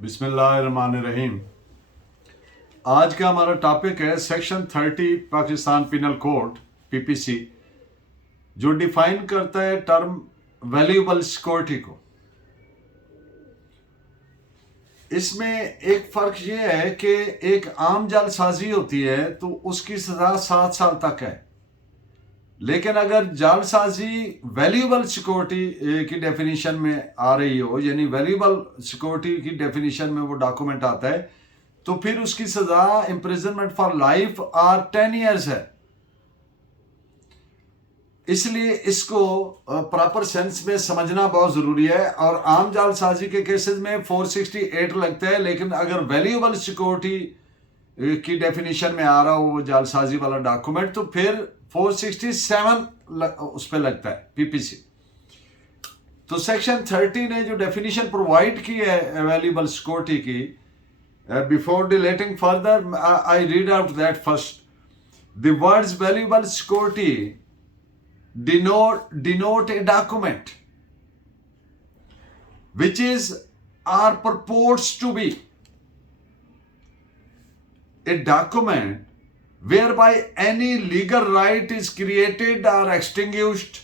बिस्मिल्लाहिर्रहमानिर्रहीम। आज का हमारा टॉपिक है section 30 Pakistan penal code PPC, जो डिफाइन करता है टर्म वैल्यूएबल सिक्योरिटी को। इसमें एक फ़र्क ये है कि एक आम जालसाजी होती है तो उसकी सज़ा 7 साल तक है, लेकिन अगर जालसाजी वैल्यूएबल सिक्योरिटी की डेफिनेशन में आ रही हो, यानी वैल्यूएबल सिक्योरिटी की डेफिनेशन में वो डॉक्यूमेंट आता है, तो फिर उसकी सज़ा इम्प्रिजनमेंट फॉर लाइफ और 10 ईयर्स है। इसलिए इसको प्रॉपर सेंस में समझना बहुत ज़रूरी है। और आम जालसाजी के केसेस में 468 लगता है, लेकिन अगर वैल्यूएबल सिक्योरिटी की डेफिनेशन में आ रहा हो वो जालसाजी वाला डॉक्यूमेंट, तो फिर 467 उस पर लगता है पीपीसी। तो सेक्शन 30 ने जो डेफिनेशन प्रोवाइड की है वैल्यूएबल सिक्योरिटी की, before deleting further I read out that first. The words valuable security denote a document which is or purports to be a document whereby any legal right is created or extinguished,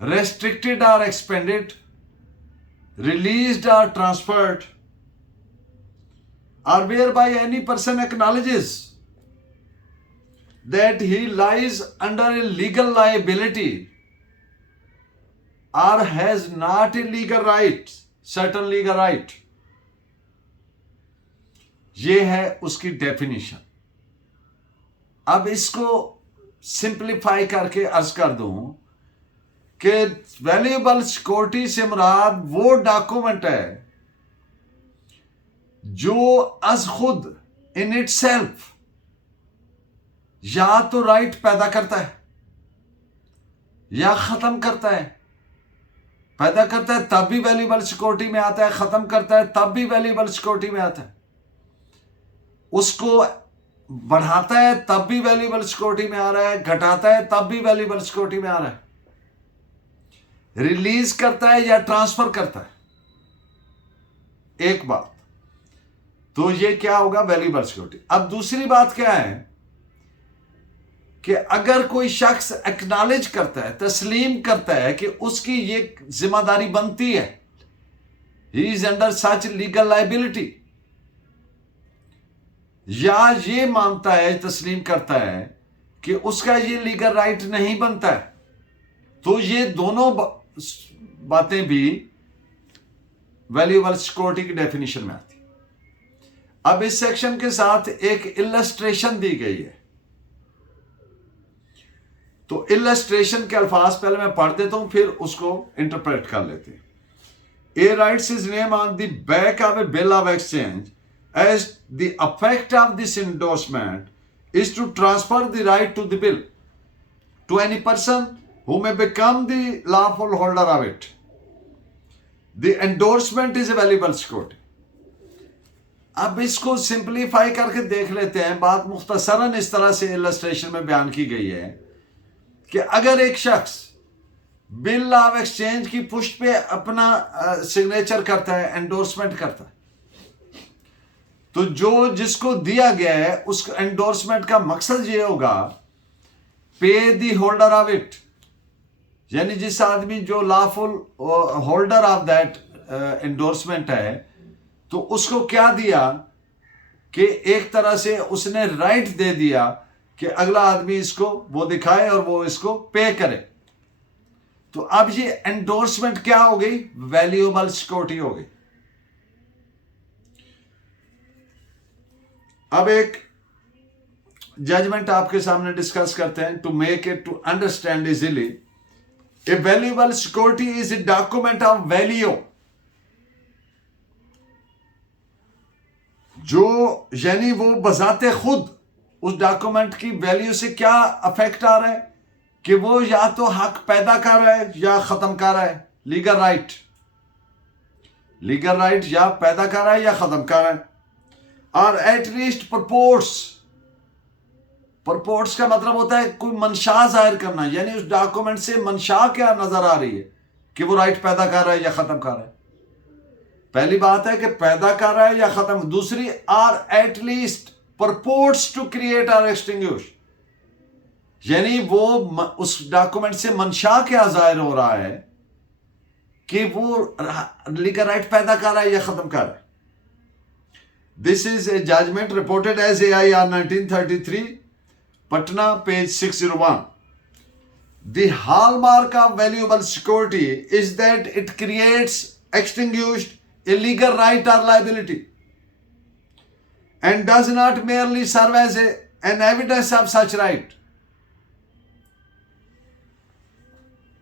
restricted or expanded, released or transferred, or whereby any person acknowledges that he lies under a legal liability or has not a legal right, certain legal right। ये है उसकी definition. अब इसको simplify करके अर्ज कर दूं कि वैल्यूएबल सिक्योरिटी से मुराद वो डॉक्यूमेंट है जो अज खुद इन इट सेल्फ या तो राइट पैदा करता है या खत्म करता है। पैदा करता है तब भी वैल्यूएबल सिक्योरिटी में आता है, खत्म करता है तब भी वैल्यूएबल सिक्योरिटी में आता है। उसको बढ़ाता है तब भी वैल्यूएबल सिक्योरिटी में आ रहा है, घटाता है तब भी वैल्यूएबल सिक्योरिटी में आ रहा है, रिलीज करता है या ट्रांसफर करता है। एक बात तो ये क्या होगा, वैल्यूएबल सिक्योरिटी। अब दूसरी बात क्या है कि अगर कोई शख्स एक्नॉलेज करता है, तस्लीम करता है कि उसकी ये जिम्मेदारी बनती है, he is under such legal liability, या ये मानता है, तस्लीम करता है कि उसका ये लीगल राइट नहीं बनता है, तो ये दोनों बातें भी वैल्यूएबल सिक्योरिटी की डेफिनेशन में आती है। अब इस सेक्शन के साथ एक इलस्ट्रेशन दी गई है, तो इलस्ट्रेशन के अल्फाज पहले मैं पढ़ देता हूं, फिर उसको इंटरप्रेट कर लेते हैं। A writes his name on the back of a bill of exchange as the effect of this endorsement is to transfer the right to the bill to any person who may become the lawful holder of it. The endorsement is a valuable security. अब इसको simplify करके देख लेते हैं। बात मुख्तसरन इस तरह से इलस्ट्रेशन में बयान की गई है कि अगर एक शख्स बिल ऑफ एक्सचेंज की पुष्ट पे अपना सिग्नेचर करता है, एंडोर्समेंट करता है, तो जो जिसको दिया गया है उस एंडोर्समेंट का मकसद ये होगा, पे दी होल्डर ऑफ इट, यानी जिस आदमी जो lawful holder of that endorsement है, तो उसको क्या दिया कि एक तरह से उसने राइट दे दिया कि अगला आदमी इसको वो दिखाए और वो इसको पे करे। तो अब ये एंडोर्समेंट क्या हो गई, वैल्यूएबल सिक्योरिटी हो गई। अब एक जजमेंट आपके सामने डिस्कस करते हैं to make it to understand easily. A valuable security is a document of value, जो यानी वो बजाते खुद उस डॉक्यूमेंट की वैल्यू से क्या अफेक्ट आ रहा है कि वो या तो हक पैदा कर रहा है या खत्म कर रहा है। लीगल राइट, लीगल राइट या पैदा कर रहा है या खत्म कर रहा है। और एट लीस्ट परपोर्ट्स, परपोर्ट्स का मतलब होता है कोई मंशा जाहिर करना, यानी उस डॉक्यूमेंट से मंशा क्या नजर आ रही है कि वो राइट पैदा कर रहा है या खत्म कर रहा है। पहली बात है कि पैदा कर रहा है या खत्म, दूसरी or at least purports to create or extinguish, यानी वो उस डॉक्यूमेंट से मंशा क्या जाहिर हो रहा है कि वो लीगल राइट पैदा कर रहा है या खत्म कर रहा है। This is a judgement reported as AIR 1933 Patna page 601। The hallmark of valuable security is that it creates extinguished a legal right or liability and does not merely serve as an evidence of such right.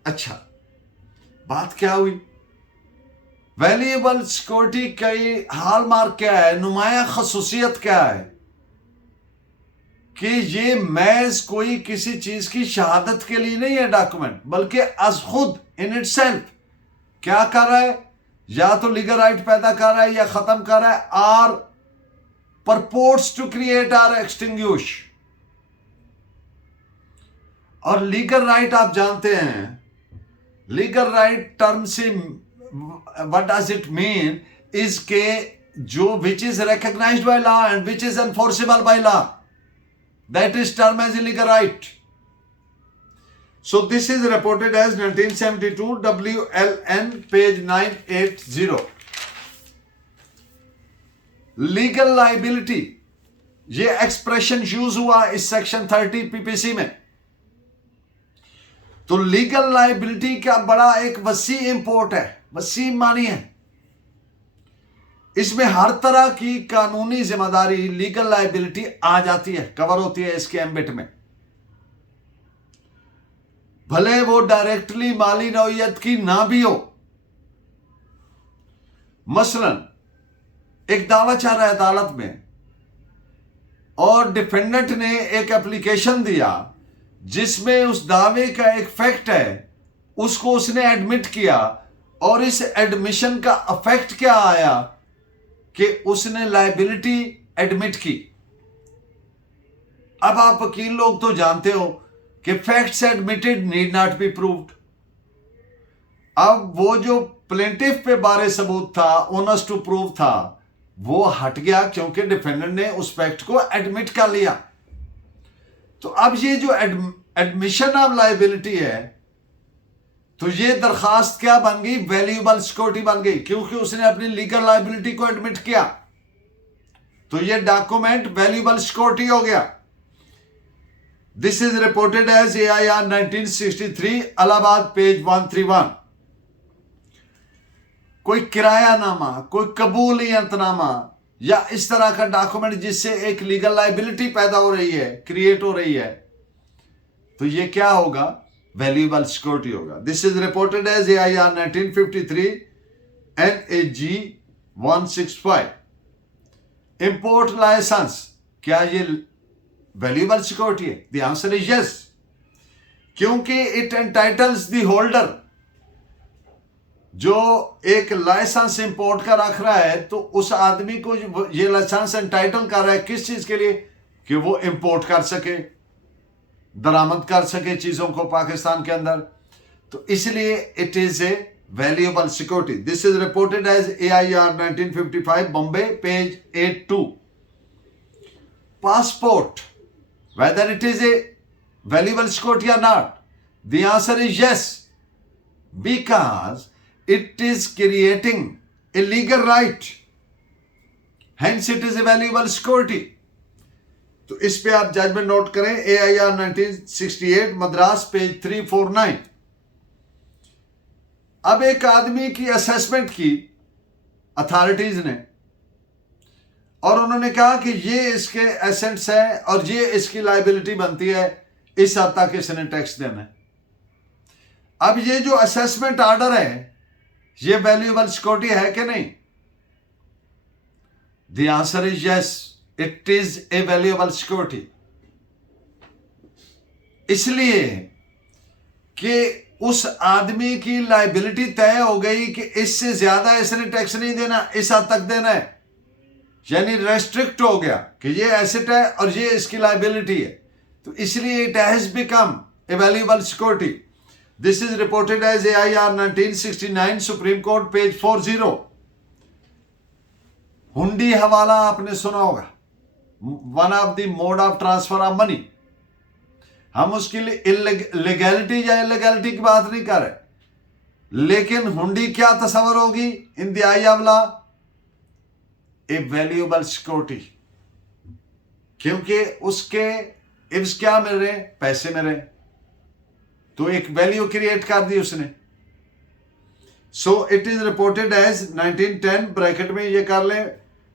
अच्छा, बात क्या हुई? Valuable security की hallmark क्या है, नुमाया खसूसियत क्या है कि ये महज कोई किसी चीज की शहादत के लिए नहीं है डॉक्यूमेंट, बल्कि अज खुद इन इटसेल्फ क्या कर रहा है, या तो लीगल राइट पैदा कर रहा है या खत्म कर रहा है, are purports to create or extinguish. और लीगल राइट आप जानते हैं, लीगल राइट टर्म से what does it mean is के जो which is recognized by law and which is enforceable by law, that is termed as a legal right. So this is reported as 1972 WLN page 980. Legal liability, ये expression use हुआ इस section 30 PPC में। तो legal liability का बड़ा एक वसी import है, वसी मानी है। इसमें हर तरह की कानूनी जिम्मेदारी, लीगल लाइबिलिटी आ जाती है, कवर होती है इसके एम्बिट में, भले वो डायरेक्टली माली नौयत की ना भी हो। मसलन एक दावा चाह रहा है अदालत में और डिफेंडेंट ने एक एप्लीकेशन दिया जिसमें उस दावे का एक फैक्ट है, उसको उसने एडमिट किया, और इस एडमिशन का अफेक्ट क्या आया कि उसने लायबिलिटी एडमिट की। अब आप वकील लोग तो जानते हो कि facts admitted need not be proved. अब वो जो प्लेंटिफ पे बारे सबूत था, ओनस टू प्रूव था, वो हट गया क्योंकि डिफेंडेंट ने उस फैक्ट को एडमिट कर लिया। तो अब ये जो एडमिशन ऑफ लायबिलिटी है, तो ये दरखास्त क्या बन गई, वैल्यूएबल सिक्योरिटी बन गई, क्योंकि उसने अपनी लीगल लायबिलिटी को एडमिट किया। तो ये डॉक्यूमेंट वैल्यूएबल सिक्योरिटी हो गया। This is reported as AIR 1963 Allahabad page 131। कोई किरायानामा, कोई कबूलियतनामा या इस तरह का डॉक्यूमेंट जिससे एक लीगल लायबिलिटी पैदा हो रही है, क्रिएट हो रही है, तो ये क्या होगा, वैल्यूएबल सिक्योरिटी होगा। This is reported as AIR 1953 NAG 165। Import license, क्या ये वैल्यूएबल सिक्योरिटी है? द आंसर इज यस, क्योंकि इट एंटाइटल्स द होल्डर। जो एक लाइसेंस इंपोर्ट का रख रहा है, तो उस आदमी को ये लाइसेंस एंटाइटल कर रहा है किस चीज के लिए, कि वो इंपोर्ट कर सके, दरामद कर सके चीजों को पाकिस्तान के अंदर। तो इसलिए it is a valuable security. This is reported as AIR 1955 Bombay page 82। Passport, whether it is a valuable security or not, the answer is yes, because it is creating a legal right, hence it is a valuable security. तो इस पे आप judgement note करें, AIR 1968 Madras page 349। अब एक आदमी की assessment की अथॉरिटीज ने, और उन्होंने कहा कि ये इसके एसेट्स हैं और ये इसकी लायबिलिटी बनती है, इस हद तक इसने टैक्स देना है। अब ये जो असेसमेंट ऑर्डर है, ये वैल्यूएबल सिक्योरिटी है कि नहीं? The answer is yes, it is a valuable security. इसलिए कि उस आदमी की लायबिलिटी तय हो गई कि इससे ज्यादा इसने टैक्स नहीं देना, इस हद तक देना है, यानी रेस्ट्रिक्ट हो गया कि ये एसेट है और ये इसकी लायबिलिटी है। तो इसलिए it has become a valuable security. This is reported as AIR 1969 supreme court page 40। Hundi hawala आपने सुना होगा, one of the mode of transfer of money. हम उसके लिए लीगैलिटी या इलीगैलिटी की बात नहीं कर रहे, लेकिन हुंडी क्या तस्वर होगी in the I of law? A valuable security, क्योंकि उसके इव्स क्या मिल रहे हैं? पैसे मिल रहे हैं, तो एक वैल्यू क्रिएट कर दी उसने। So it is reported as 1910 bracket में ये कर ले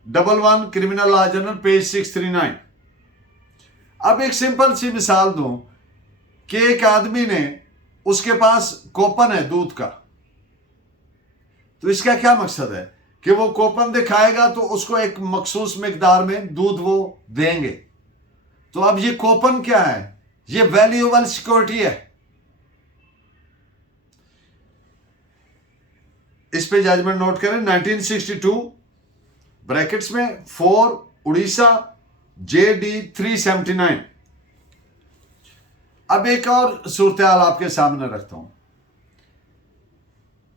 11 क्रिमिनल लॉ जर्नल पेज 639। अब एक सिंपल सी मिसाल दूं कि एक आदमी ने, उसके पास कूपन है दूध का, तो इसका क्या मकसद है कि वो कूपन दिखाएगा तो उसको एक मखसूस मिकदार में दूध वो देंगे। तो अब ये कूपन क्या है? ये वैल्यूएबल सिक्योरिटी है। इस पे जजमेंट नोट करें 1962 ब्रैकेट्स में 4 उड़ीसा JD 379। अब एक और सूरत-ए-हाल आपके सामने रखता हूं।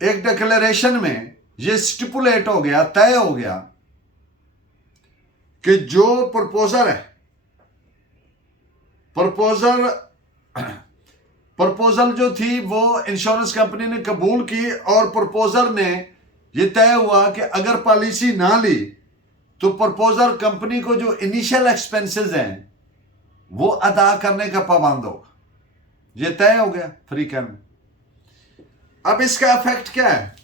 एक डिक्लेरेशन में यह स्टिपुलेट हो गया, तय हो गया कि जो प्रपोजर है, प्रपोजल जो थी वो इंश्योरेंस कंपनी ने कबूल की, और प्रपोजर ने यह तय हुआ कि अगर पॉलिसी ना ली तो प्रपोजर कंपनी को जो इनिशियल एक्सपेंसेस हैं वो अदा करने का पाबंद होगा। यह तय हो गया फ्री कैन में। अब इसका इफेक्ट क्या है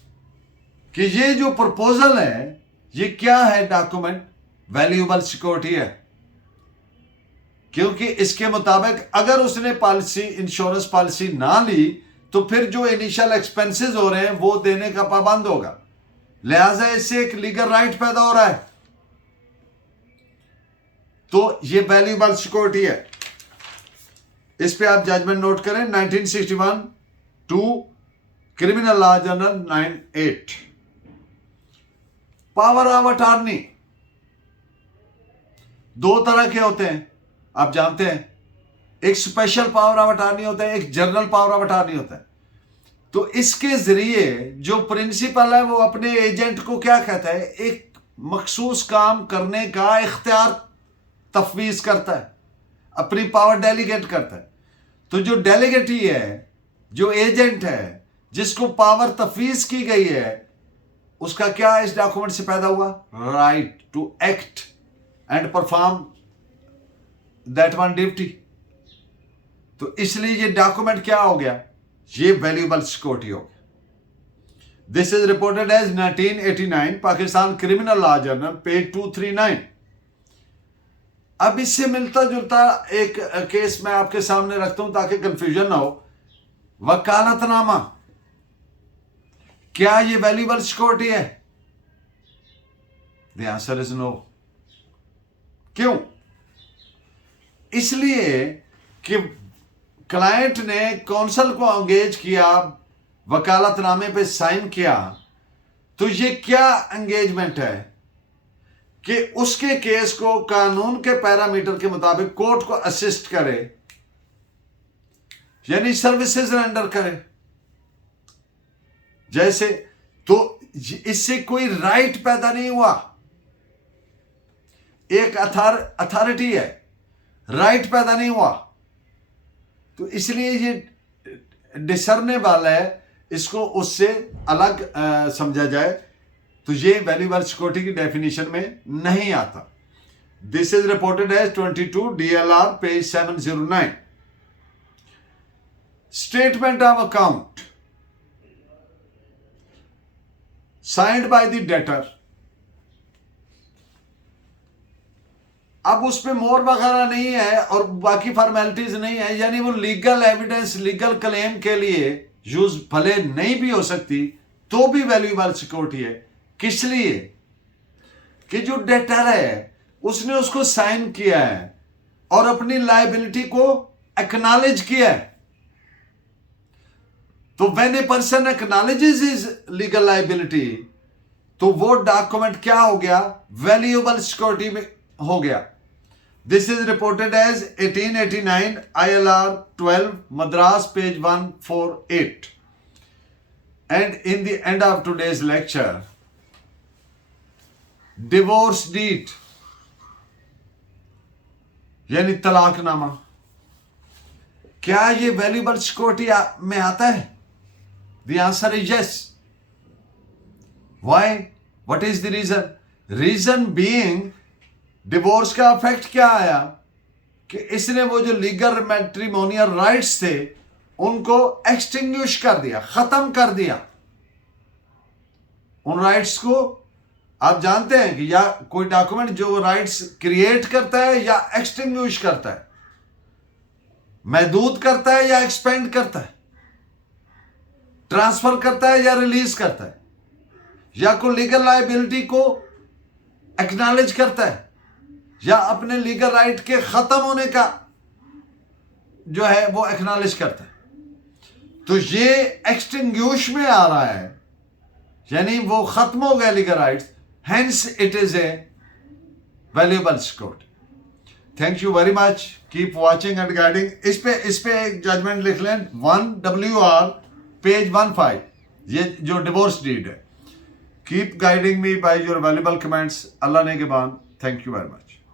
कि ये जो प्रपोजल है ये क्या है? डॉक्यूमेंट वैल्यूएबल सिक्योरिटी है, क्योंकि इसके मुताबिक अगर उसने पॉलिसी, इंश्योरेंस पॉलिसी ना ली तो फिर जो इनिशियल एक्सपेंसेस हो रहे हैं वो देने का पाबंद होगा। लिहाजा इससे एक लीगल राइट पैदा हो रहा है, तो ये वैल्यूएबल सिक्योरिटी है। इस पे आप जजमेंट नोट करें 1961 two criminal law journal 98। Power of attorney दो तरह के होते हैं, आप जानते हैं। एक स्पेशल पावर ऑफ अटॉर्नी होता है, एक जनरल पावर ऑफ अटॉर्नी होता है। तो इसके जरिए जो प्रिंसिपल है वो अपने एजेंट को क्या कहता है? एक मखसूस काम करने का इख्तियार तफवीज करता है, अपनी पावर डेलीगेट करता है। तो जो डेलीगेटी है, जो एजेंट है, जिसको पावर तफवीज की गई है, उसका क्या इस डॉक्यूमेंट से पैदा हुआ? Right to act and perform that one duty. तो इसलिए ये डॉक्यूमेंट क्या हो गया? ये वैल्यूएबल सिक्योरिटी हो गया। This is reported as 1989 Pakistan criminal law journal page 239। अब इससे मिलता जुलता एक केस मैं आपके सामने रखता हूं ताकि कंफ्यूजन ना हो। वकालतनामा, क्या ये वैल्यूएबल सिक्योरिटी है? The answer is no. क्यों? इसलिए कि क्लाइंट ने कौंसल को एंगेज किया, वकालतनामे पे साइन किया, तो ये क्या एंगेजमेंट है कि उसके केस को कानून के पैरामीटर के मुताबिक कोर्ट को असिस्ट करे, यानी सर्विसेज रेंडर करे। जैसे तो इससे कोई राइट पैदा नहीं हुआ, एक अथॉरिटी है, राइट पैदा नहीं हुआ। तो इसलिए ये डिसरने वाला है, इसको उससे अलग समझा जाए, तो ये वैल्यूएबल सिक्योरिटी की डेफिनेशन में नहीं आता। This is reported as 22 DLR page 709। Statement of account signed by the debtor. अब उसमें मोर वगैरह नहीं है और बाकी फॉर्मेलिटीज नहीं है, यानी वो लीगल एविडेंस, लीगल क्लेम के लिए यूज भले नहीं भी हो सकती तो भी वैल्यूएबल सिक्योरिटी है। किस लिए? कि जो डेटर है उसने उसको साइन किया है और अपनी लायबिलिटी को एक्नॉलेज किया है। तो when a person acknowledges his legal liability, तो वो डॉक्यूमेंट क्या हो गया? वैल्यूएबल सिक्योरिटी में हो गया। This is reported as 1889 ILR 12 Madras page 148. And in the end of today's lecture, divorce deed यानी तलाकनामा, क्या ये वैल्यूएबल सिक्योरिटी में आता है? The answer is yes. Why? What is the reason? Reason being, divorce का इफेक्ट क्या आया कि इसने वो जो लीगल मैट्रिमोनियल राइट्स थे उनको एक्सटिंग्विश कर दिया, खत्म कर दिया। उन राइट्स को आप जानते हैं कि या कोई डॉक्यूमेंट जो राइट्स क्रिएट करता है या एक्सटिंग्विश करता है, महदूद करता है या एक्सपेंड करता है, ट्रांसफर करता है या रिलीज करता है, या कोई लीगल लायबिलिटी को एक्नॉलेज करता है, या अपने लीगल राइट के खत्म होने का जो है वो एक्नॉलेज करता है। तो ये एक्सटिंग्विश में आ रहा है, यानी वो खत्म हो गया legal rights, hence it is a valuable security. Thank you very much, keep watching and guiding. इस पे एक जजमेंट लिख लें, 1WR पेज 15, ये जो डिवोर्स डीड है। Keep guiding me by your valuable comments. अल्लाह ने के बाद, थैंक यू वेरी मच।